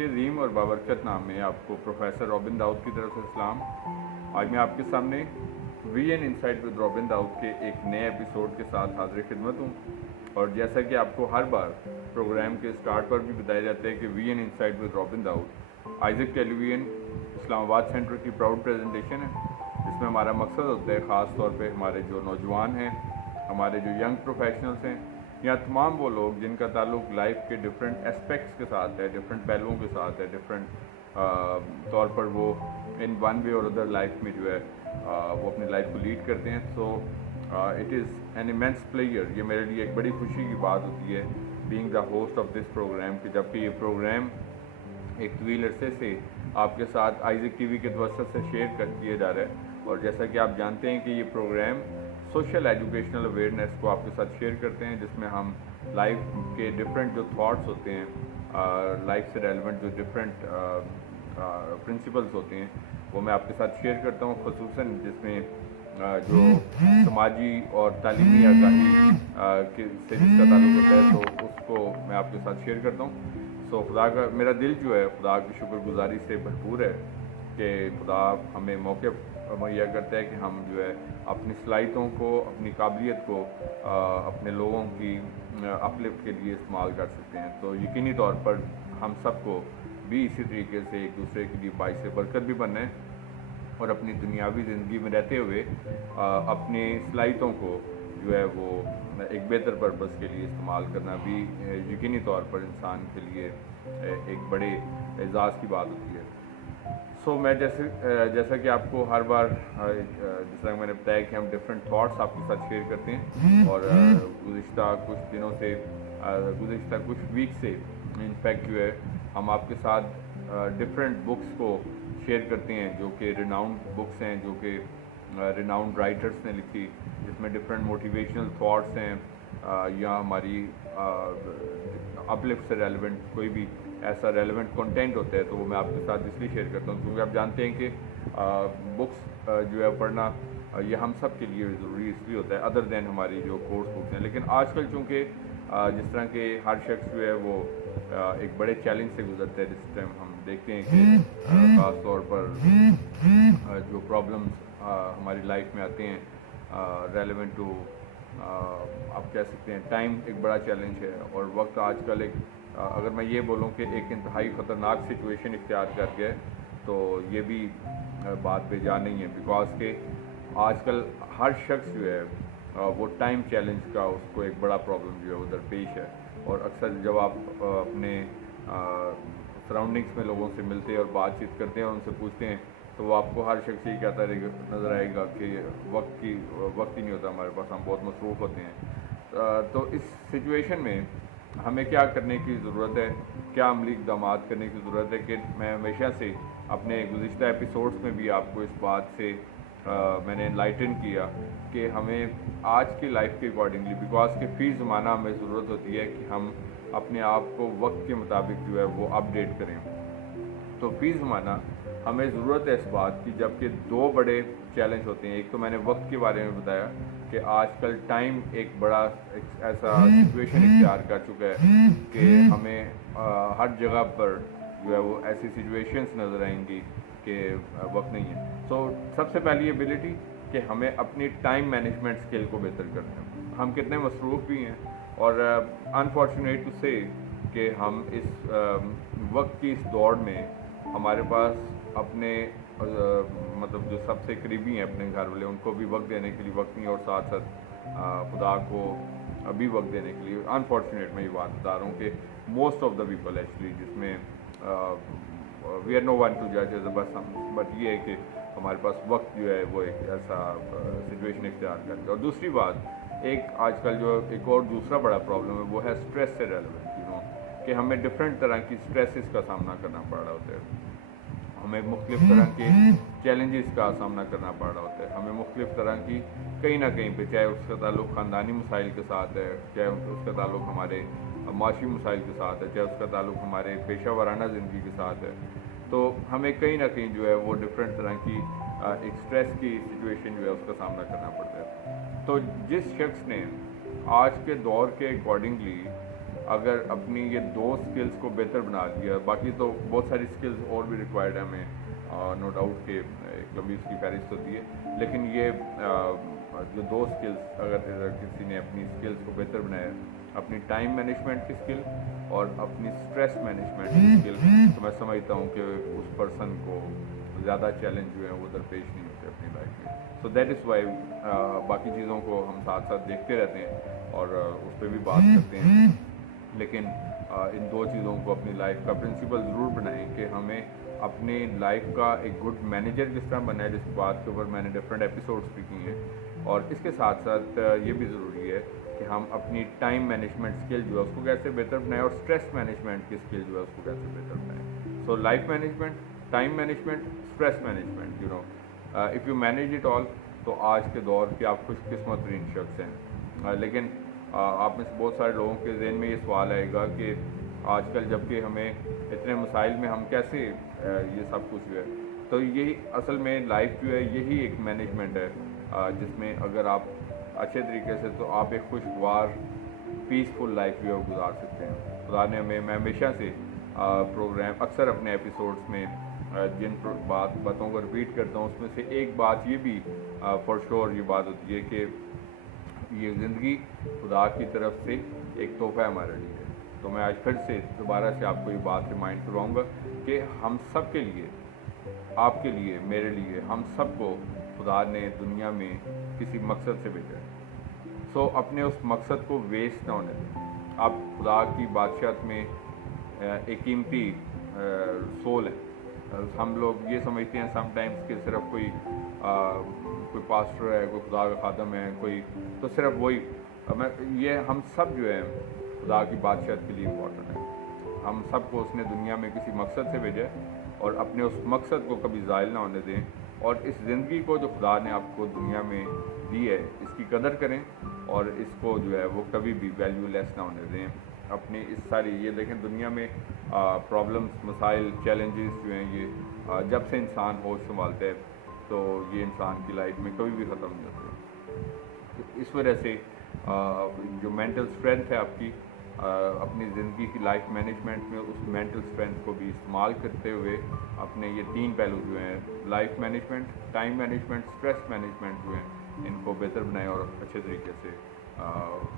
के अजीम और बाबरकत नाम में आपको प्रोफेसर रॉबिन दाऊद की तरफ से सलाम। आज मैं आपके सामने VN insight with Robin Dawood के एक नए एपिसोड के साथ हाजिर खिदमत हूँ। और जैसा कि आपको हर बार प्रोग्राम के स्टार्ट पर भी बताया जाता है कि VN insight with Robin Dawood Isaac television Islamabad centre की प्राउड प्रेजेंटेशन है, जिसमें हमारा मकसद होता है ख़ास तौर पे हमारे जो नौजवान हैं, हमारे जो यंग प्रोफेशनल्स हैं, या तमाम वो लोग जिनका ताल्लुक लाइफ के डिफरेंट एस्पेक्ट्स के साथ है, डिफरेंट पहलुओं के साथ है, डिफरेंट तौर पर वो इन वन वे और अदर लाइफ में जो है वो अपनी लाइफ को लीड करते हैं। So it is an immense player. ये मेरे लिए एक बड़ी खुशी की बात होती है being the host of this programme, कि जबकि ये प्रोग्राम एक तवील अरसे से आपके साथ आइजक टीवी के तवज्जुह से शेयर कर किया जा रहा है। और जैसा कि आप जानते हैं कि ये प्रोग्राम सोशल एजुकेशनल अवेयरनेस को आपके साथ शेयर करते हैं, जिसमें हम लाइफ के डिफरेंट जो थॉट्स होते हैं, लाइफ से रेलेवेंट जो डिफरेंट प्रिंसिपल्स होते हैं वो मैं आपके साथ शेयर करता हूँ, ख़ुसूसन जिसमें जो समाजी और तालीमी आगाही से जिसका ताल्लुक होता है तो उसको मैं आपके साथ शेयर करता हूँ। सो खुदा का मेरा दिल जो है खुदा की शुक्रगुजारी से भरपूर है कि खुदा हमें मौके मुहैया करता है कि हम जो है अपनी सलाहियतों को, अपनी काबिलियत को अपने लोगों की अपलिफ्ट के लिए इस्तेमाल कर सकते हैं। तो यकीनी तौर पर हम सबको भी इसी तरीके से एक दूसरे के लिए बाइस बरकत भी बनना है और अपनी दुनियावी ज़िंदगी में रहते हुए अपनी सलाहियतों को जो है वो एक बेहतर पर्पस के लिए इस्तेमाल करना भी यकीनी तौर पर इंसान के लिए एक बड़े एजाज़ की बात होती है। सो मैं जैसा कि आपको हर बार जिस तरह मैंने बताया कि हम डिफरेंट थॉट्स आपके साथ शेयर करते हैं, और गुज़िश्ता कुछ दिनों से, गुज़िश्ता कुछ वीक से इनफैक्ट जो है हम आपके साथ डिफरेंट बुक्स को शेयर करते हैं जो कि रिनाउंड बुक्स हैं, जो कि रिनाउंड राइटर्स ने लिखी, जिसमें डिफरेंट मोटिवेशनल थॉट्स हैं या हमारी अपलिफ्ट से रेलेवेंट कोई भी ऐसा रेलेवेंट कंटेंट होता है तो वो मैं आपके साथ इसलिए शेयर करता हूँ क्योंकि आप जानते हैं कि बुक्स जो है पढ़ना ये हम सब के लिए ज़रूरी इसलिए होता है अदर दैन हमारी जो कोर्स बुक्स हैं। लेकिन आजकल चूँकि जिस तरह के हर शख्स जो है वो एक बड़े चैलेंज से गुजरता है, जिस टाइम हम देखते हैं कि ख़ास तौर पर जो प्रॉब्लम्स हमारी लाइफ में आते हैं रेलेवेंट टू आप कह सकते हैं टाइम एक बड़ा चैलेंज है, और वक्त आजकल एक अगर मैं ये बोलूँ कि एक इंतहाई ख़तरनाक सिचुएशन इख्तियार कर गया तो ये भी बात बेजान नहीं है, बिकॉज के आजकल हर शख्स जो है वो टाइम चैलेंज का उसको एक बड़ा प्रॉब्लम जो है उधर पेश है। और अक्सर जब आप अपने सराउंडिंग्स में लोगों से मिलते हैं और बातचीत करते हैं और उनसे पूछते हैं तो वो आपको हर शख्स ये कहता नज़र आएगा कि वक्त ही नहीं होता हमारे पास, हम बहुत मसरूफ़ होते हैं। तो इस सिचुएशन में हमें क्या करने की ज़रूरत है, क्या अमली इक़दाम करने की ज़रूरत है कि मैं हमेशा से अपने गुज़िश्ता एपिसोड्स में भी आपको इस बात से मैंने एनलाइटन किया कि हमें आज की लाइफ के अकॉर्डिंगली, बिकॉज के फ़ी ज़माना हमें ज़रूरत होती है कि हम अपने आप को वक्त के मुताबिक जो है वो अपडेट करें। तो फ़ी ज़माना हमें ज़रूरत है इस बात की, जबकि दो बड़े चैलेंज होते हैं। एक तो मैंने वक्त के बारे में बताया कि आजकल टाइम एक बड़ा ऐसा सिचुएशन इख्तियार कर चुका है कि हमें हर जगह पर जो है वो ऐसी सिचुएशंस नज़र आएंगी कि वक्त नहीं है। तो सबसे पहली एबिलिटी कि हमें अपनी टाइम मैनेजमेंट स्किल को बेहतर करना है। हम कितने मसरूफ़ भी हैं और अनफॉर्चुनेट टू से कि हम इस वक्त की इस दौड़ में हमारे पास अपने मतलब जो सबसे करीबी हैं अपने घर वाले उनको भी वक्त देने के लिए वक्त नहीं, और साथ साथ खुदा को अभी वक्त देने के लिए अनफॉर्चुनेट मैं ये बात बता रहा हूँ कि most of the people actually, जिसमें we are no one to जज, बट ये है कि हमारे पास वक्त जो है वो एक ऐसा सिचुएशन इख्तियार करता है। और दूसरी बात एक आजकल जो एक और दूसरा बड़ा प्रॉब्लम है वो है स्ट्रेस से रेलेवेंट, कि हमें डिफरेंट तरह की स्ट्रेसेस का सामना करना पड़ रहा होता है, हमें मुख्तलिफ़ तरह के चैलेंजेस का सामना करना पड़ रहा होता है, हमें मुख्तलिफ़ तरह की कहीं ना कहीं पे, चाहे उसका ताल्लुक ख़ानदानी मसाइल के साथ है, चाहे उसका ताल्लुक हमारे माशी मसाइल के साथ है, चाहे उसका ताल्लुक हमारे पेशा वाराना ज़िंदगी के साथ है, तो हमें कहीं ना कहीं जो है वो डिफरेंट तरह की एक स्ट्रेस की सिचुएशन जो है उसका सामना करना पड़ता है। तो जिस शख्स ने आज के दौर के अकॉर्डिंगली اگر اپنی یہ 2 اسکلس کو بہتر بنا دیا، باقی تو بہت ساری اسکلز اور بھی ریکوائرڈ ہے ہمیں، نو ڈاؤٹ کہ ایک لمبی اس کی فہرست ہوتی ہے، لیکن یہ جو 2 اسکلس اگر کسی نے اپنی اسکلس کو بہتر بنایا، اپنی ٹائم مینجمنٹ کی اسکل اور اپنی اسٹریس مینجمنٹ کی اسکل، تو میں سمجھتا ہوں کہ اس پرسن کو زیادہ چیلنج جو ہیں وہ درپیش نہیں ہوتے اپنی لائف میں. سو دیٹ از وائی باقی چیزوں کو ہم ساتھ ساتھ دیکھتے رہتے ہیں اور اس پہ بھی بات کرتے ہیں، لیکن ان 2 چیزوں کو اپنی لائف کا پرنسپل ضرور بنائیں کہ ہمیں اپنی لائف کا ایک گڈ مینیجر کس طرح بنا ہے، جس بات کے اوپر میں نے ڈفرینٹ ایپیسوڈس بھی کی ہیں. اور اس کے ساتھ ساتھ یہ بھی ضروری ہے کہ ہم اپنی ٹائم مینجمنٹ اسکل جو ہے اس کو کیسے بہتر بنائیں اور اسٹریس مینجمنٹ کی اسکل جو ہے اس کو کیسے بہتر بنائیں. So life management, time management, stress management, if you manage it all, تو آج کے دور کے آپ خوش قسمت ترین شخص ہیں. لیکن آپ میں سے بہت سارے لوگوں کے ذہن میں یہ سوال آئے گا کہ آج کل جب کہ ہمیں اتنے مسائل میں ہم کیسے یہ سب کچھ جو ہے، تو یہی اصل میں لائف جو ہے یہی ایک مینجمنٹ ہے جس میں اگر آپ اچھے طریقے سے، تو آپ ایک خوشگوار پیسفل لائف جو ہے گزار سکتے ہیں. خدا نے ہمیں، میں ہمیشہ سے پروگرام اکثر اپنے ایپیسوڈس میں جن باتوں کو ریپیٹ کرتا ہوں، اس میں سے ایک بات یہ بھی فار شور یہ بات ہوتی ہے کہ یہ زندگی خدا کی طرف سے ایک تحفہ ہمارے لیے ہے. تو میں آج پھر سے دوبارہ سے آپ کو یہ بات ریمائنڈ کرواؤں گا کہ ہم سب کے لیے، آپ کے لیے، میرے لیے، ہم سب کو خدا نے دنیا میں کسی مقصد سے بھیجا ہے. سو اپنے اس مقصد کو ویسٹ نہ ہونے دیں. آپ خدا کی بادشاہت میں ایک قیمتی سول ہے. ہم لوگ یہ سمجھتے ہیں سم ٹائمز کہ صرف کوئی پاسٹر ہے، کوئی خدا کا خادم ہے، کوئی تو صرف وہی، یہ ہم سب جو ہے خدا کی بادشاہت کے لیے امپورٹنٹ ہے. ہم سب کو اس نے دنیا میں کسی مقصد سے بھیجا ہے اور اپنے اس مقصد کو کبھی ضائع نہ ہونے دیں، اور اس زندگی کو جو خدا نے آپ کو دنیا میں دی ہے اس کی قدر کریں اور اس کو جو ہے وہ کبھی بھی ویلیو لیس نہ ہونے دیں. اپنی اس ساری، یہ دیکھیں دنیا میں پرابلمس، مسائل، چیلنجز جو ہیں یہ جب سے انسان ہوش سنبھالتا ہے تو یہ انسان کی لائف میں کبھی بھی ختم نہیں ہوتے. اس وجہ سے جو مینٹل اسٹرینتھ ہے آپ کی اپنی زندگی کی لائف مینجمنٹ میں، اس مینٹل اسٹرینتھ کو بھی استعمال کرتے ہوئے اپنے یہ 3 پہلو جو ہیں، life management, time management, stress management جو ہیں، ان کو بہتر بنائیں اور اچھے طریقے سے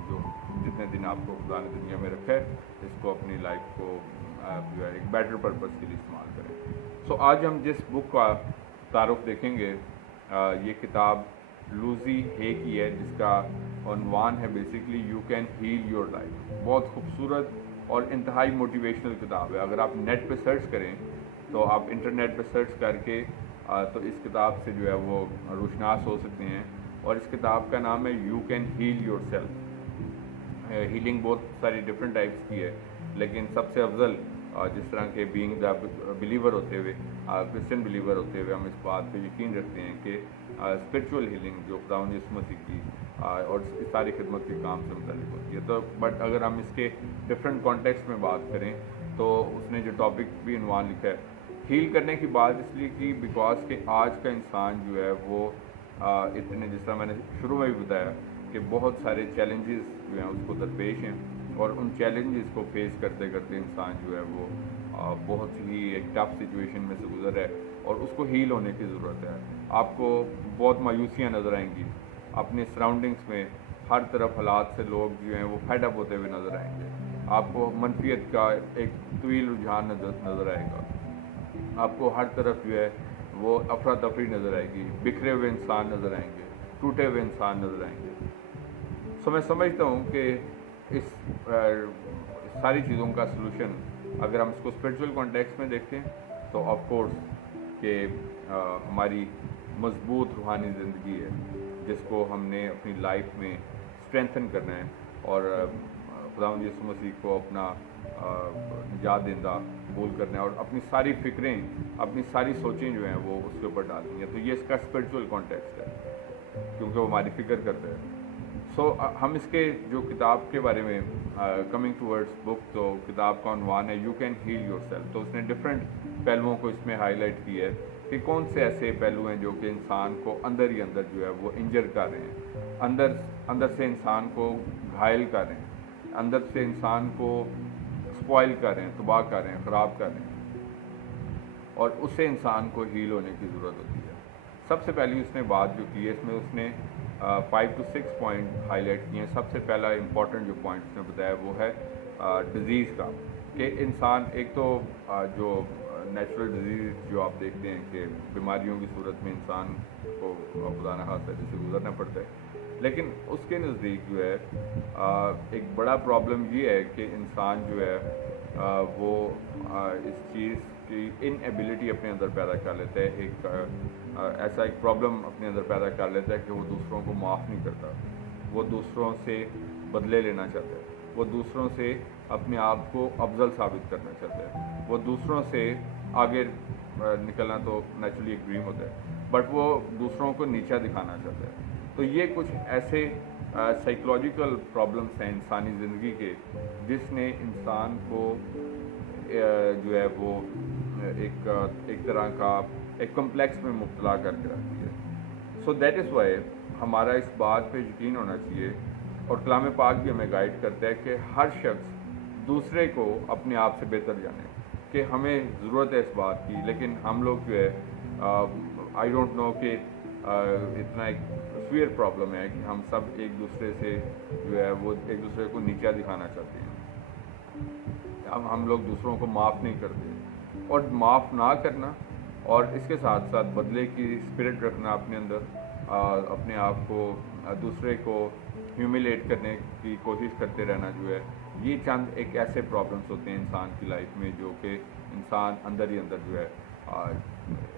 جو جتنے دن آپ کو خدا نے دنیا میں رکھا ہے اس کو اپنی لائف کو جو ہے ایک بیٹر پرپز کے لیے استعمال کریں. سو آج ہم جس بک کا تعارف دیکھیں گے، یہ کتاب لوزی ہے کی ہے، جس کا عنوان ہے basically you can heal your life. بہت خوبصورت اور انتہائی موٹیویشنل کتاب ہے. اگر آپ نیٹ پہ سرچ کریں تو آپ انٹرنیٹ پہ سرچ کر کے تو اس کتاب سے جو ہے وہ روشناس ہو سکتے ہیں. اور اس کتاب کا نام ہے you can heal yourself. Healing بہت ساری ڈفرینٹ ٹائپس کی ہے، لیکن سب سے افضل جس طرح کے بینگ دا بلیور ہوتے ہوئے، کرسچن بلیور ہوتے ہوئے، ہم اس بات پہ یقین رکھتے ہیں کہ اسپرچول ہیلنگ جو خداوند یسوع مسیح کی اور اس ساری خدمت کے کام سے متعلق ہوتی ہے. تو بٹ اگر ہم اس کے ڈفرینٹ کانٹیکسٹ میں بات کریں تو اس نے جو ٹاپک بھی عنوان لکھا ہے، ہیل کرنے کی بات اس لیے کی بیکاز کہ آج کا انسان جو ہے وہ اتنے، جس طرح میں نے شروع میں بھی بتایا کہ بہت سارے چیلنجز جو ہیں اس کو درپیش ہیں، اور ان چیلنجز کو فیس کرتے کرتے انسان جو ہے وہ بہت ہی ایک ٹف سچویشن میں سے گزر ہے اور اس کو ہیل ہونے کی ضرورت ہے. آپ کو بہت مایوسیاں نظر آئیں گی اپنے سراؤنڈنگس میں، ہر طرف حالات سے لوگ جو ہیں وہ فیڈ اپ ہوتے ہوئے نظر آئیں گے. آپ کو منفیت کا ایک طویل رجحان نظر آئے گا. آپ کو ہر طرف جو ہے وہ افراتفری نظر آئے گی، بکھرے ہوئے انسان نظر آئیں گے، ٹوٹے ہوئے انسان نظر آئیں گے. سو میں سمجھتا ہوں کہ اس ساری چیزوں کا سلوشن اگر ہم اس کو اسپرچول کانٹیکس میں دیکھتے ہیں تو آف کورس کہ ہماری مضبوط روحانی زندگی ہے جس کو ہم نے اپنی لائف میں اسٹرینتھن کرنا ہے اور خداوند یسوع مسیح کو اپنا نجات دہندہ قبول کرنا ہے اور اپنی ساری فکریں، اپنی ساری سوچیں جو ہیں وہ اس کے اوپر ڈالنی ہیں. تو یہ اس کا اسپرچول کانٹیکسٹ ہے کیونکہ وہ ہماری فکر کرتا ہے. سو ہم اس کے جو کتاب کے بارے میں کمنگ ٹورڈس بک، تو کتاب کا عنوان ہے you can heal yourself. تو اس نے ڈفرینٹ پہلوؤں کو اس میں ہائی لائٹ کی ہے کہ کون سے ایسے پہلو ہیں جو کہ انسان کو اندر ہی اندر جو ہے وہ انجر کر رہے ہیں، اندر سے انسان کو گھائل کر رہے ہیں. अंदर से इंसान को स्पॉइल कर रहे हैं, तबाह कर रहे हैं, ख़राब कर रहे हैं, और उससे इंसान को हील होने की ज़रूरत होती है। सबसे पहली उसने बात जो की है इसमें उसने 5 to 6 पॉइंट हाईलाइट किए हैं। सबसे पहला इम्पॉर्टेंट जो पॉइंट उसने बताया वो है डिज़ीज़ का, कि इंसान एक तो जो नेचुरल डिजीज़ जो आप देखते हैं कि बीमारियों की सूरत में इंसान को खुदा न खास्ता से गुजरना पड़ता है, लेकिन उसके नज़दीक जो है एक बड़ा प्रॉब्लम ये है कि इंसान जो है वो इस चीज़ की इनएबिलिटी अपने अंदर पैदा कर लेता है, एक ऐसा एक प्रॉब्लम अपने अंदर पैदा कर लेता है कि वो दूसरों को माफ़ नहीं करता, वो दूसरों से बदले लेना चाहता है, वो दूसरों से अपने आप को अफजल साबित करना चाहता है, वो दूसरों से आगे निकलना तो नेचुरली एक ड्रीम होता है, बट वो दूसरों को नीचा दिखाना चाहता है। तो ये कुछ ऐसे साइकोलॉजिकल प्रॉब्लम्स हैं इंसानी ज़िंदगी के जिसने इंसान को जो है वो एक तरह का एक कम्प्लेक्स में मुब्तला करके रखती है। सो दैट इज़ वाई हमारा इस बात पे यकीन होना चाहिए, और कलाम पाक भी हमें गाइड करता है कि हर शख्स दूसरे को अपने आप से बेहतर जाने, कि हमें ज़रूरत है इस बात की, लेकिन हम लोग जो है आई डोंट नो कि इतना एक स्वीयर प्रॉब्लम है कि हम सब एक दूसरे से जो है वो एक दूसरे को नीचा दिखाना चाहते हैं। हम लोग दूसरों को माफ़ नहीं करते, और माफ़ ना करना और इसके साथ साथ बदले की स्पिरिट रखना अपने अंदर, अपने आप को दूसरे को ह्यूमिलेट करने की कोशिश करते रहना जो है, ये चंद एक ऐसे प्रॉब्लम्स होते हैं इंसान की लाइफ में जो कि इंसान अंदर ही अंदर जो है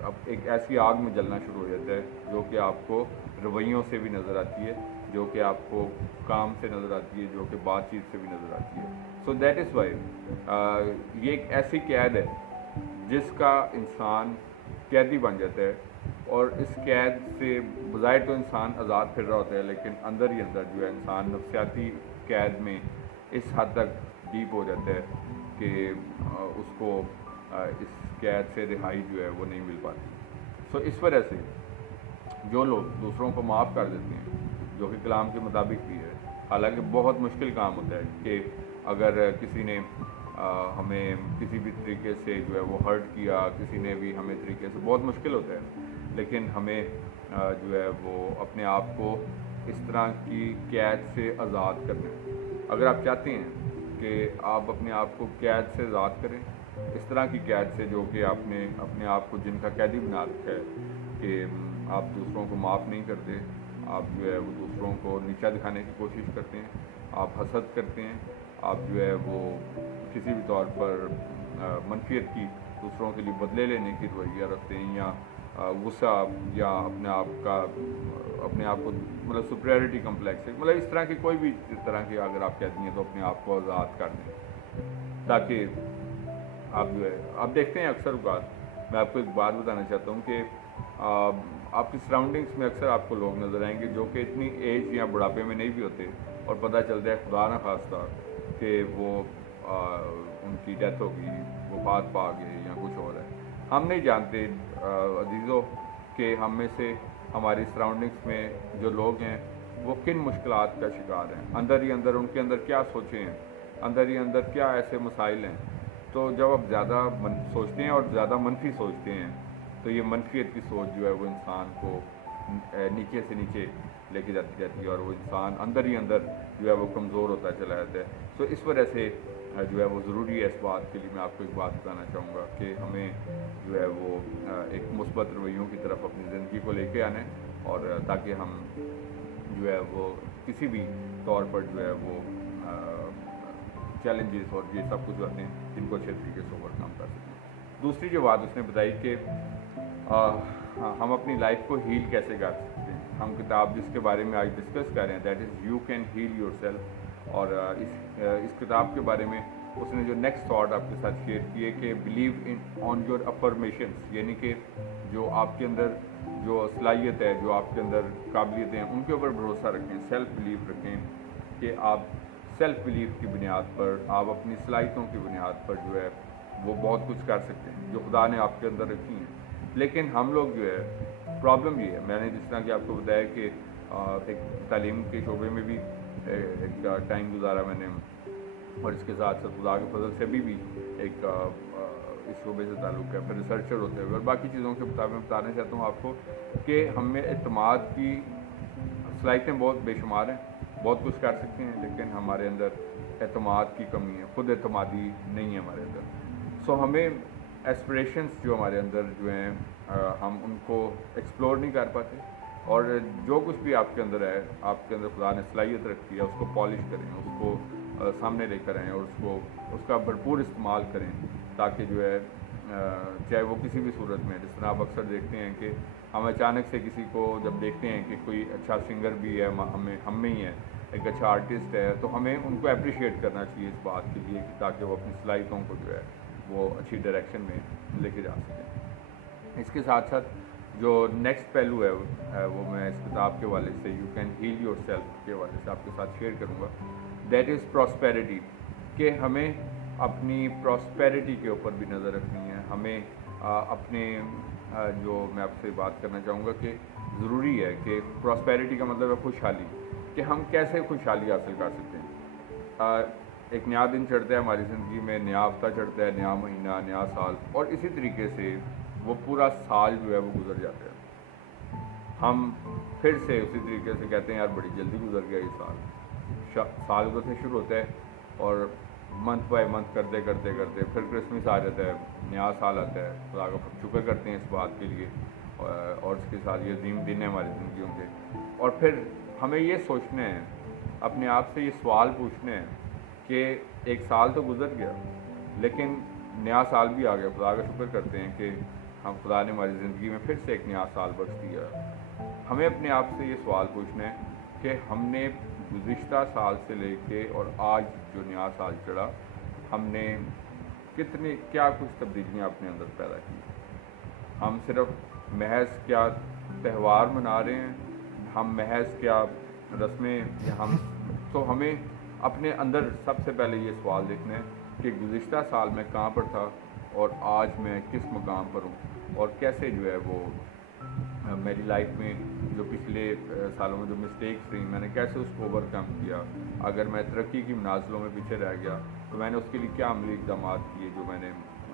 अब एक ऐसी आग में जलना शुरू हो जाता है जो कि आपको रवैयों से भी नज़र आती है, जो कि आपको काम से नज़र आती है, जो कि बातचीत से भी नज़र आती है। सो दैट इज़ वाई ये एक ऐसी कैद है जिसका इंसान कैदी बन जाता है, और इस कैद से बज़ाहिर तो इंसान आज़ाद फिर रहा होता है, लेकिन अंदर ही अंदर जो है इंसान नफ्सियाती कैद में इस हद तक डीप हो जाता है कि उसको इस कैद से रिहाई जो है वो नहीं मिल पाती। सो इस वजह से जो लोग दूसरों को माफ़ कर देते हैं, जो कि कलाम के मुताबिक भी है, हालांकि बहुत मुश्किल काम होता है कि अगर किसी ने हमें किसी भी तरीके से जो है वो हर्ट किया, किसी ने भी हमें तरीके से, बहुत मुश्किल होता है, लेकिन हमें जो है वो अपने आप को इस तरह की कैद से आज़ाद करना है। अगर आप चाहते हैं कि आप अपने आप को कैद से आज़ाद करें, इस तरह की कैद से जो कि आपने अपने आप को जिनका कैदी बना रखा है कि आप दूसरों को माफ़ नहीं करते, आप जो है वो दूसरों को नीचा दिखाने की कोशिश करते हैं, आप हसद करते हैं, आप जो है वो किसी भी तौर पर मनफियत की दूसरों के लिए बदले लेने की रवैया रखते हैं, या गुस्सा, या अपने आप को मतलब सुपीरियरिटी कम्प्लेक्स है, मतलब इस तरह की कोई भी इस तरह की अगर आप कहती हैं तो अपने आप को आज़ाद कर दें, ताकि आप जो है आप देखते हैं अक्सर बात, मैं आपको एक बात बताना चाहता हूँ कि आपकी सराउंडिंग्स में अक्सर आपको लोग नज़र आएंगे जो कि इतनी एज या बुढ़ापे में नहीं भी होते, और पता चलता है खुदा न खास्ता कि वो उनकी डेथ हो गई, वो बात पा गए या कुछ और है। हम नहीं जानते अजीज़ों कि हम में से हमारी सराउंडिंग्स में जो लोग हैं वो किन मुश्किलात का शिकार हैं, अंदर ही अंदर उनके अंदर क्या सोचें हैं, अंदर ही अंदर क्या ऐसे मसाइल हैं। तो जब आप ज़्यादा सोचते हैं और ज़्यादा मनफी सोचते हैं तो ये मनफियत की सोच जो है वो इंसान को नीचे से नीचे लेके जाती जाती है, और वो इंसान अंदर ही अंदर जो है वो कमज़ोर होता चला जाता है। तो इस वजह से जो है वो ज़रूरी है, इस बात के लिए मैं आपको एक बात बताना चाहूँगा कि हमें जो है वो एक मुस्बत रवैयों की तरफ अपनी ज़िंदगी को लेके आना है, और ताकि हम जो है वो किसी भी तौर पर जो है वो चैलेंजेस और ये सब कुछ होते हैं जिनको अच्छे तरीके से ओवरकम कर सकें। दूसरी जो बात उसने बताई कि हम अपनी लाइफ को हील कैसे कर सकते हैं। हम किताब जिसके बारे में आज डिस्कस कर रहे हैं that is you can heal yourself, और इस किताब के बारे में उसने जो नेक्स्ट थॉट आपके साथ शेयर किए कि believe in on your affirmations, यानी कि जो आपके अंदर जो सलाहियत है, जो आपके अंदर काबिलियतें हैं, उनके ऊपर भरोसा रखें, सेल्फ बिलीव रखें कि आप सेल्फ बिलीव की बुनियाद पर, आप अपनी सलाहियतों की बुनियाद पर जो है वो बहुत कुछ कर सकते हैं जो खुदा ने आपके अंदर रखी हैं। लेकिन हम लोग जो है प्रॉब्लम ये है, मैंने जिस तरह कि आपको बताया कि एक तालीम के शोबे में भी एक टाइम गुजारा मैंने, اور اس کے ساتھ ساتھ خدا کے فضل سے بھی ایک اس شعبے سے تعلق ہے، پھر ریسرچر ہوتے ہوئے اور باقی چیزوں کے مطابق میں بتانا چاہتا ہوں آپ کو کہ ہم میں اعتماد کی صلاحیتیں بہت بے شمار ہیں، بہت کچھ کر سکتے ہیں، لیکن ہمارے اندر اعتماد کی کمی ہے، خود اعتمادی نہیں ہے ہمارے اندر. سو ہمیں ایسپریشنس جو ہمارے اندر جو ہیں ہم ان کو ایکسپلور نہیں کر پاتے، اور جو کچھ بھی آپ کے اندر ہے، آپ کے اندر خدا نے صلاحیت رکھی ہے، اس کو پالش کریں، اس کو سامنے لے کر آئیں اور اس کا بھرپور استعمال کریں، تاکہ جو ہے چاہے وہ کسی بھی صورت میں، جس طرح آپ اکثر دیکھتے ہیں کہ ہم اچانک سے کسی کو جب دیکھتے ہیں کہ کوئی اچھا سنگر بھی ہے ہم میں ہی ہے، ایک اچھا آرٹسٹ ہے، تو ہمیں ان کو اپریشیٹ کرنا چاہیے اس بات کے لیے تاکہ وہ اپنی صلاحیتوں کو جو ہے وہ اچھی ڈائریکشن میں لے کے جا سکیں. اس کے ساتھ ساتھ جو نیکسٹ پہلو ہے وہ میں اس کتاب کے حوالے سے you can heal yourself کے حوالے سے آپ کے ساتھ شیئر کروں گا. دیٹ از پراسپیرٹی، کہ ہمیں اپنی پراسپیرٹی کے اوپر بھی نظر رکھنی ہے. ہمیں اپنے جو میں آپ سے بات کرنا چاہوں گا کہ ضروری ہے کہ پراسپیرٹی کا مطلب ہے خوشحالی، کہ ہم کیسے خوشحالی حاصل کر سکتے ہیں. ایک نیا دن چڑھتا ہے ہماری زندگی میں، نیا ہفتہ چڑھتا ہے، نیا مہینہ، نیا سال، اور اسی طریقے سے وہ پورا سال جو ہے وہ گزر جاتا ہے. ہم پھر سے اسی طریقے سے کہتے ہیں یار بڑی جلدی گزر گیا یہ سال گزرنے شروع ہوتا ہے، اور منتھ بائی منتھ کرتے کرتے کرتے پھر کرسمس آ جاتا ہے، نیا سال آتا ہے. خدا کا شکر کرتے ہیں اس بات کے لیے، اور اس کے ساتھ یہ عظیم دن ہے ہماری زندگیوں کے. اور پھر ہمیں یہ سوچنا ہے، اپنے آپ سے یہ سوال پوچھنا ہے کہ ایک سال تو گزر گیا لیکن نیا سال بھی آ گیا. خدا کا شکر کرتے ہیں کہ خدا نے ہماری زندگی میں پھر سے ایک نیا سال بخش دیا. ہمیں اپنے آپ سے یہ سوال پوچھنا ہے کہ ہم نے گزشتہ سال سے لے کے اور آج جو نیا سال چڑھا، ہم نے کیا کچھ تبدیلیاں اپنے اندر پیدا کی. ہم صرف محض کیا تہوار منا رہے ہیں، ہم محض کیا رسمیں، تو ہمیں اپنے اندر سب سے پہلے یہ سوال دیکھنا ہے کہ گزشتہ سال میں کہاں پر تھا اور آج میں کس مقام پر ہوں، اور کیسے جو ہے وہ میری لائف میں جو پچھلے سالوں میں جو مسٹیکس تھیں میں نے کیسے اس کو اوور کم کیا. اگر میں ترقی کی منازلوں میں پیچھے رہ گیا تو میں نے اس کے لیے کیا عملی اقدامات کیے جو میں نے،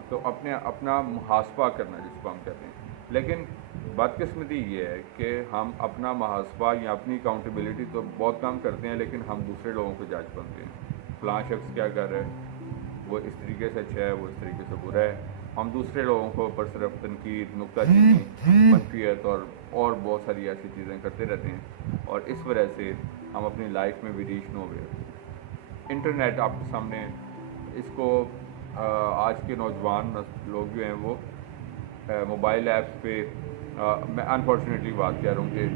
تو اپنا محاسبہ کرنا جس کو ہم کہتے ہیں. لیکن بدقسمتی یہ ہے کہ ہم اپنا محاسبہ یا اپنی اکاؤنٹیبلٹی تو بہت کم کرتے ہیں، لیکن ہم دوسرے لوگوں کو جج بنتے ہیں. فلاں شخص کیا کر رہا ہے، وہ اس طریقے سے اچھا ہے، وہ اس طریقے سے برا ہے. ہم دوسرے لوگوں کو اوپر صرف تنقید، نکتہ چینی، منفیت اور بہت ساری ایسی چیزیں کرتے رہتے ہیں، اور اس وجہ سے ہم اپنی لائف میں بھی ریچ نہ ہوئے. انٹرنیٹ آپ کے سامنے، اس کو آج کے نوجوان لوگ جو ہیں وہ موبائل ایپس پہ، میں انفارچونیٹلی بات کہہ رہا ہوں کہ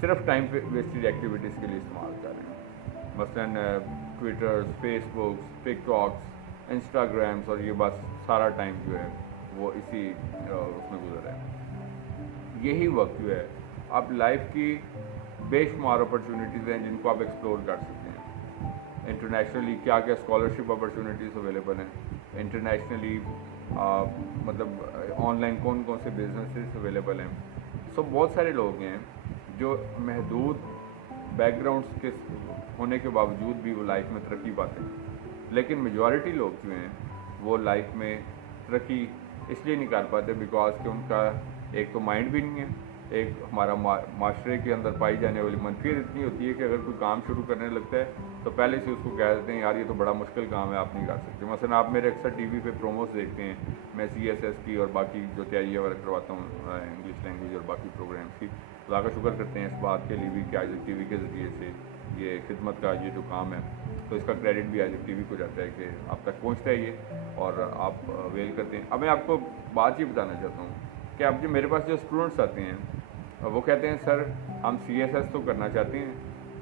صرف ٹائم ویسٹڈ ایکٹیویٹیز کے لیے استعمال کر رہے ہیں. مثلاً ٹویٹرز، فیس بکس، ٹک ٹاکس، انسٹاگرامس، اور یہ بس سارا ٹائم جو ہے وہ اسی اس میں گزر رہا ہے. یہی وقت جو ہے اب لائف کی بے شمار اپرچونیٹیز ہیں جن کو آپ ایکسپلور کر سکتے ہیں. انٹرنیشنلی کیا اسکالرشپ اپرچونیٹیز اویلیبل ہیں، انٹرنیشنلی مطلب آن لائن کون سے بزنسز اویلیبل ہیں. سو بہت سارے لوگ ہیں جو محدود بیک گراؤنڈس کے ہونے کے باوجود بھی وہ لائف میں ترقی پاتے ہیں، لیکن میجورٹی لوگ جو ہیں وہ لائف میں ترقی اس لیے نہیں کر پاتے بیکاز کہ ان کا ایک تو مائنڈ بھی نہیں ہے. ایک ہمارا معاشرے کے اندر پائی جانے والی منفیت اتنی ہوتی ہے کہ اگر کوئی کام شروع کرنے لگتا ہے تو پہلے سے اس کو کہہ دیتے ہیں یار یہ تو بڑا مشکل کام ہے، آپ نہیں کر سکتے. مثلا آپ میرے اکثر ٹی وی پہ پروموز دیکھتے ہیں، میں CSS کی اور باقی جو تیاریاں وغیرہ کرواتا ہوں انگلش لینگویج اور باقی پروگرامس کی. خدا کا شکر کرتے ہیں اس بات کے لیے بھی کہ آج ٹی وی کے ذریعے سے یہ خدمت کا یہ جو کام ہے تو اس کا کریڈٹ بھی آج ٹی وی کو جاتا ہے کہ آپ تک پہنچتا ہے یہ اور آپ ویل کرتے ہیں. اب میں آپ کو بات یہ بتانا چاہتا ہوں کہ اب جو میرے پاس جو اسٹوڈنٹس آتے ہیں وہ کہتے ہیں سر ہم CSS تو کرنا چاہتے ہیں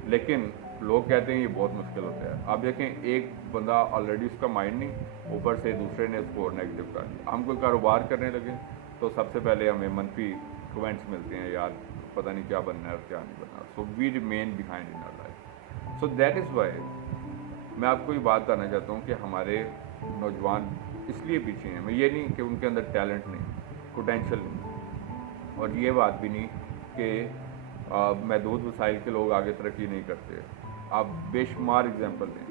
لیکن لوگ کہتے ہیں یہ بہت مشکل ہوتا ہے. آپ دیکھیں ایک بندہ آلریڈی اس کا مائنڈ نہیں، اوپر سے دوسرے نے اس کو نیگیٹو کر دیا. ہم کوئی کاروبار کرنے لگے تو سب سے پہلے ہمیں منفی کومنٹس ملتے ہیں، یار پتہ نہیں کیا بننا ہے اور کیا نہیں بننا. So we remain behind in our life. So that is why میں آپ کو یہ بات کرنا چاہتا ہوں کہ ہمارے نوجوان اس لیے پیچھے ہیں. میں یہ نہیں کہ ان کے اندر ٹیلنٹ نہیں، پوٹینشیل نہیں، اور یہ بات بھی نہیں کہ محدود وسائل کے لوگ آگے ترقی نہیں کرتے. آپ بے شمار اگزامپل دیں.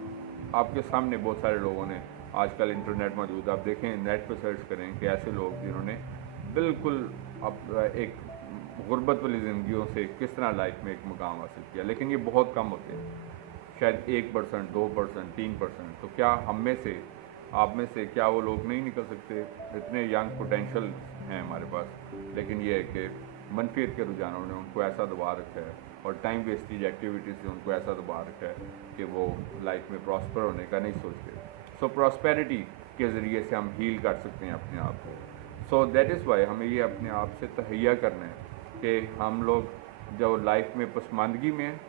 आपके सामने बहुत सारे लोगों ने, आजकल इंटरनेट मौजूद है, आप देखें नेट पर सर्च करें कि ऐसे लोग जिन्होंने बिल्कुल अब एक गुर्बत वाली ज़िंदगियों से किस तरह लाइफ में एक मुकाम हासिल किया, लेकिन ये बहुत कम होते हैं, शायद 1%, 2%, 3%। तो क्या हम में से, आप में से क्या वो लोग नहीं निकल सकते? इतने यंग पोटेंशियल हैं हमारे पास, लेकिन ये है कि मनफियत के रुझानों ने उनको ऐसा दबा रखा है और टाइम वेस्टेज एक्टिविटीज़ से उनको ऐसा दबा रखा है कि वो लाइफ में प्रॉस्पर होने का नहीं सोचते। सो प्रॉस्पेरिटी के ज़रिए से हम हील कर सकते हैं अपने आप को। सो दैट इज़ वाई हमें ये अपने आप से तहैया करना है कि हम लोग जो लाइफ में पसमानदगी में हैं,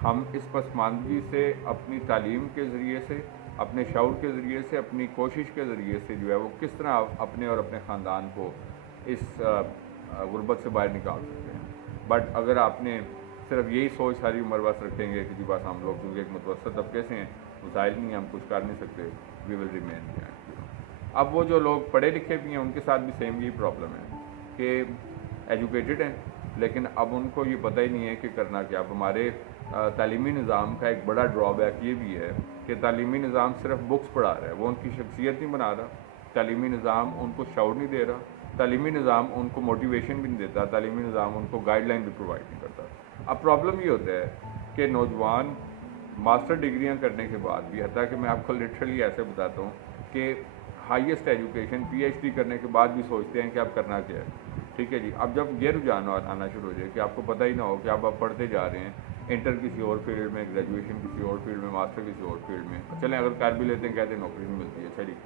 हम इस पसमानदगी से अपनी तालीम के ज़रिए से, अपने शऊर के ज़रिए से, अपनी कोशिश के ज़रिए से जो है वो किस तरह अपने और अपने ख़ानदान को इस गुर्बत से बाहर निकाल सकते हैं। बट अगर आपने सिर्फ यही सोच सारी उम्र बस रखेंगे कि जी बस हम लोग क्योंकि एक मुतवसत तबके से हैं, वसाइल नहीं, हम कुछ कर नहीं सकते, वी विल रिमेन बिहाइंड। अब वो जो लोग पढ़े लिखे भी हैं उनके साथ भी सेम यही प्रॉब्लम है कि एजुकेटेड हैं, लेकिन अब उनको ये पता ही नहीं है कि करना क्या। अब हमारे तालीमी निज़ाम का एक बड़ा ड्रॉबैक ये भी है कि तालीमी निज़ाम सिर्फ बुक्स पढ़ा रहा है, वो उनकी शख्सियत नहीं बना रहा। तालीमी निज़ाम उनको शऊर नहीं दे रहा, तालीमी निज़ाम उनको मोटिवेशन भी नहीं देता, तालीमी निज़ाम उनको गाइडलाइन भी प्रोवाइड नहीं करता। अब प्रॉब्लम ये होता है कि नौजवान मास्टर डिग्रियां करने के बाद भी, हत्ता कि मैं आपको लिटरली ऐसे बताता हूँ कि हाईएस्ट एजुकेशन PhD करने के बाद भी सोचते हैं कि आप करना क्या है। ठीक है जी, अब जब ये रुझान आना शुरू हो जाए कि आपको पता ही ना हो कि आप पढ़ते जा रहे हैं, इंटर किसी और फील्ड में, ग्रेजुएशन किसी और फील्ड में, मास्टर किसी और फील्ड में, चलें अगर कर भी लेते हैं कहते हैं नौकरी नहीं मिलती है, चलिए।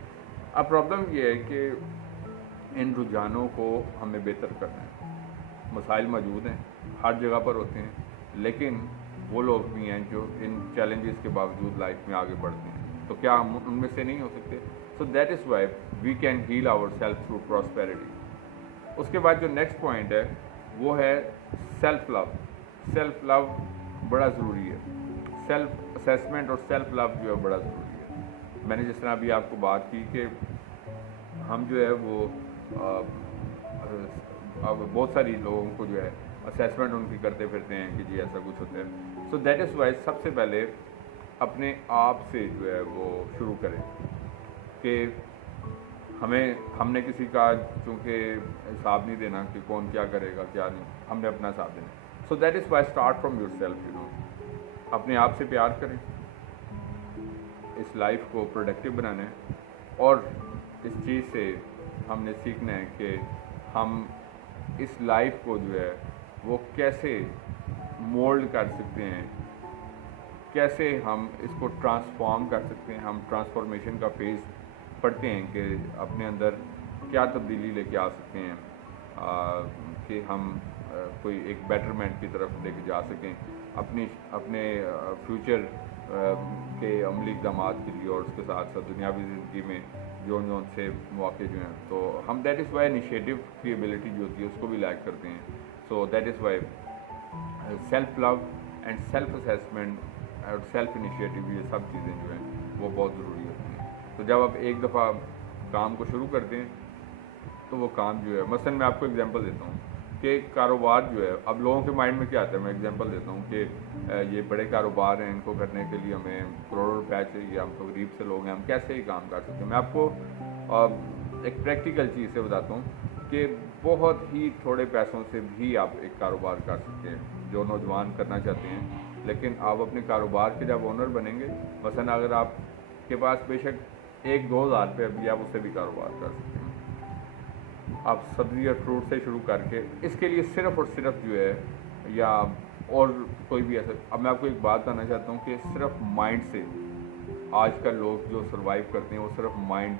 अब प्रॉब्लम ये है कि इन रुझानों को हमें बेहतर करना है। मसाइल मौजूद हैं, हर जगह पर होते हैं, लेकिन वो लोग भी हैं जो इन चैलेंजेस के बावजूद लाइफ में आगे बढ़ते हैं, तो क्या हम उनमें से नहीं हो सकते? So that is why we can heal our self through prosperity. उसके बाद जो नेक्स्ट पॉइंट है वो है सेल्फ लव। सेल्फ लव बड़ा ज़रूरी है, सेल्फ असेसमेंट और सेल्फ लव जो है बड़ा ज़रूरी है। मैंने जिस तरह अभी आपको बात की कि हम जो है वो अब बहुत सारी लोगों को जो है असेसमेंट उनकी करते फिरते हैं कि जी ऐसा कुछ होता है। सो दैट इज़ वाई सबसे पहले अपने आप से जो है वो शुरू करें कि हमने किसी का चूँकि हिसाब नहीं देना कि कौन क्या करेगा क्या नहीं, हमने अपना हिसाब देना। सो that is Y start from your self, अपने आप से प्यार करें, इस लाइफ को प्रोडक्टिव बनाना है और इस चीज़ से हमने सीखना है कि हम इस लाइफ को जो है वो कैसे मोल्ड कर सकते हैं, कैसे हम इसको ट्रांसफॉर्म कर सकते हैं। हम ट्रांसफॉर्मेशन का फेज़ पढ़ते हैं कि अपने अंदर क्या तब्दीली लेके आ सकते हैं कि हम कोई एक बेटरमेंट की तरफ लेके जा सकें अपने फ्यूचर के अमली इक़दाम के लिए, और उसके साथ साथ दुनियावी ज़िंदगी में जो से मौके जो हैं। तो हम दैट इज़ वाई इनिशिएटिव की एबिलिटी जो होती है उसको भी लैक करते हैं। सो that is Y self love and self assessment और सेल्फ इनिशिएटिव, ये सब चीज़ें जो हैं वो बहुत ज़रूरी होती हैं। तो जब आप एक दफ़ा काम को शुरू करते हैं तो वो काम जो है, मसलन मैं आपको एग्जांपल देता हूँ कि कारोबार जो है, अब लोगों के माइंड में क्या आता है, मैं एग्जांपल देता हूँ कि ये बड़े कारोबार हैं, इनको करने के लिए हमें करोड़ों रुपए चाहिए, हम तो गरीब से लोग हैं, हम कैसे ही काम कर सकते हैं। मैं आपको एक प्रैक्टिकल चीज़ से बताता हूँ कि बहुत ही थोड़े पैसों से भी आप एक कारोबार कर सकते हैं जो नौजवान करना चाहते हैं। लेकिन आप अपने कारोबार के जब ओनर बनेंगे, मसलन अगर आपके पास बेशक 1-2 हज़ार रुपये भी, आप उससे भी कारोबार कर सकते हैं। आप सब्ज़ी और फ्रूट से शुरू करके इसके लिए सिर्फ़ और सिर्फ जो है, या और कोई भी ऐसा, अब मैं आपको एक बात बताना चाहता हूँ कि सिर्फ माइंड से आजकल लोग जो सर्वाइव करते हैं वो सिर्फ माइंड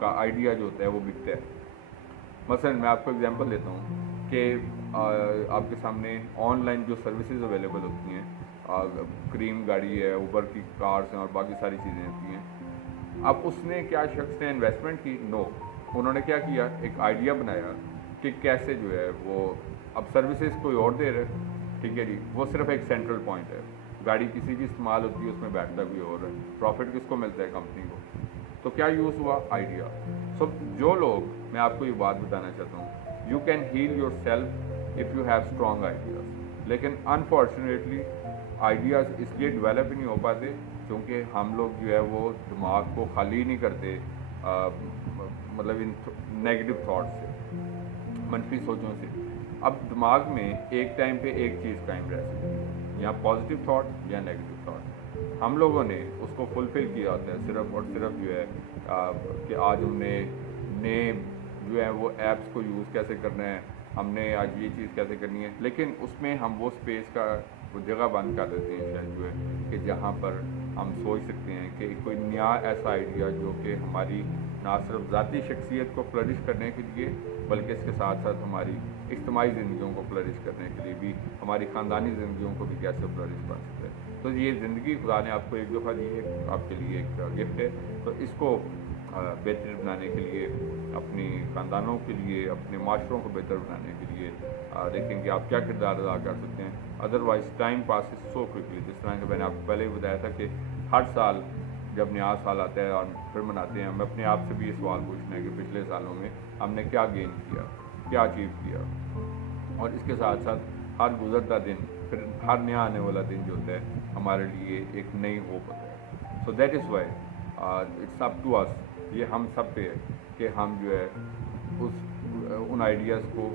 का आइडिया जो होता है वो बिकता है। मसलन मैं आपको एग्जांपल देता हूँ कि आपके सामने ऑनलाइन जो सर्विसेज अवेलेबल होती हैं, क्रीम गाड़ी है, उबर की कार्स हैं और बाकी सारी चीज़ें होती हैं। अब उसने क्या शख्स ने इन्वेस्टमेंट की? नो, उन्होंने क्या किया, एक आइडिया बनाया कि कैसे जो है वो, अब सर्विसेज कोई और दे रहे, ठीक है जी, वो सिर्फ एक सेंट्रल पॉइंट है, गाड़ी किसी की इस्तेमाल होती है, उसमें बैठता कोई और है, प्रॉफिट किसको मिलता है? कंपनी को। तो क्या यूज़ हुआ? आइडिया। सो जो लोग, मैं आपको ये बात बताना चाहता हूँ, you can heal yourself if you have strong ideas, लेकिन अनफॉर्चुनेटली आइडियाज़ इसलिए डेवलप ही नहीं हो पाते क्योंकि हम लोग जो है वो दिमाग को खाली नहीं करते, मतलब इन नेगेटिव थाट्स से, मनफी सोचों से। अब दिमाग में एक टाइम पे एक चीज़ कायम रह सकती है, या पॉजिटिव थाट या नेगेटिव थाट। हम लोगों ने उसको फुलफ़िल किया होता है सिर्फ और सिर्फ जो है कि आज हमने नए जो है वो ऐप्स को यूज़ कैसे करना है, हमने आज ये चीज़ कैसे करनी है, लेकिन उसमें हम वो स्पेस का वो जगह बंद कर देते हैं शायद जो है कि जहाँ पर हम सोच सकते हैं कि कोई नया ऐसा आइडिया जो कि हमारी ना सिर्फ ज़ाती शख्सियत को फ्लरिश करने के लिए बल्कि इसके साथ साथ हमारी इज्तिमाई ज़िंदगियों को फ्लरिश करने के लिए भी, हमारी ख़ानदानी ज़िंदगियों को भी कैसे फ्लरिश बन सकते हैं। तो ये ज़िंदगी खुदा ने आपको एक दफ़ा दी है, आपके लिए एक गिफ्ट है, तो इसको बेहतर बनाने के लिए, अपनी ख़ानदानों के लिए, अपने माशरों को बेहतर बनाने के लिए देखें कि आप क्या किरदार अदा कर सकते हैं। Otherwise time pass so quickly. जिस तरह के मैंने आपको पहले ही बताया था कि हर साल जब नया साल आता है और फिर मनाते हैं, हमें अपने आप से भी ये सवाल पूछना है कि पिछले सालों में हमने क्या गेन किया, क्या अचीव किया, और इसके साथ साथ हर गुजरता दिन, फिर हर नया आने वाला दिन जो होता है हमारे लिए एक नई होप होता है। So that is why it's up to us, ये हम सब पे है कि हम जो है उन आइडियाज़ को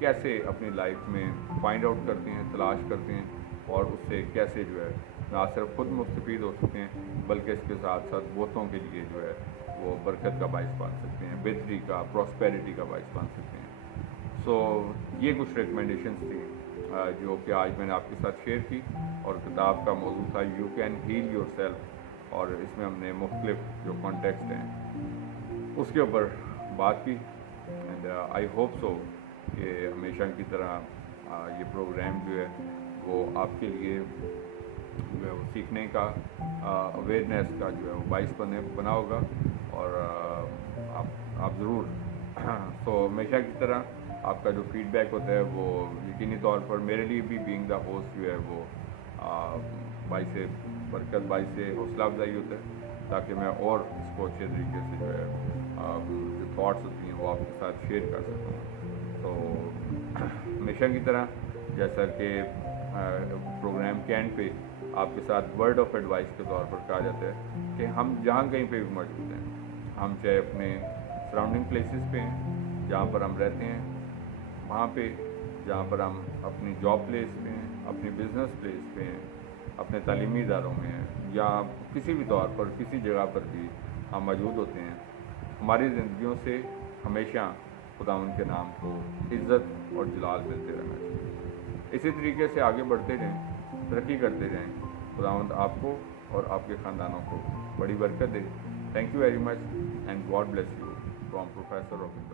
कैसे अपनी लाइफ में फाइंड आउट करते हैं, तलाश करते हैं, और उससे कैसे जो है ना सिर्फ खुद मुस्तफ़ीद हो सकते हैं बल्कि इसके साथ साथ बहुतों के लिए जो है वो बरकत का बाइस बन सकते हैं, बेहतरी का, प्रॉस्पेरिटी का बाइस बन सकते हैं। सो ये कुछ रिकमेंडेशंस थी जो कि आज मैंने आपके साथ शेयर की, और किताब का मौजू था you can heal yourself, और इसमें हमने मुख्तलिफ जो कॉन्टेक्स्ट हैं उसके ऊपर बात की। एंड आई होप सो कि हमेशा की तरह ये प्रोग्राम जो है वो आपके लिए जो है वो सीखने का, अवेयरनेस का जो है वो बाइस बना होगा, और आप ज़रूर तो हमेशा की तरह आपका जो फीडबैक होता है वो यकीनी तौर पर मेरे लिए भी बीइंग द होस्ट जो है वो बाइस बरकत, बाइस से हौसला अफजाई होता है, ताकि मैं और इसको अच्छे तरीके से जो है जो थाट्स होती हैं वो आपके साथ शेयर कर सकता हूँ। तो हमेशा की तरह जैसा कि प्रोग्राम के एंड पे आपके साथ वर्ड ऑफ एडवाइस के तौर पर कहा जाता है कि हम जहाँ कहीं पे भी मौजूद हैं, हम चाहे अपने सराउंडिंग प्लेसेस पे हैं जहाँ पर हम रहते हैं, वहाँ पे जहाँ पर हम अपनी जॉब प्लेस पे हैं, अपनी बिज़नेस प्लेस पे हैं, अपने तालीमी इदारों में हैं, या किसी भी तौर पर किसी जगह पर भी हम मौजूद होते हैं, हमारी ज़िंदगियों से हमेशा खुदावंद के नाम को इज़्ज़त और जलाल मिलते रहना चाहिए। इसी तरीके से आगे बढ़ते रहें, तरक्की करते रहें। खुदावंद आपको और आपके ख़ानदानों को बड़ी बरकत दे। Thank you very much and God bless you from professor robin.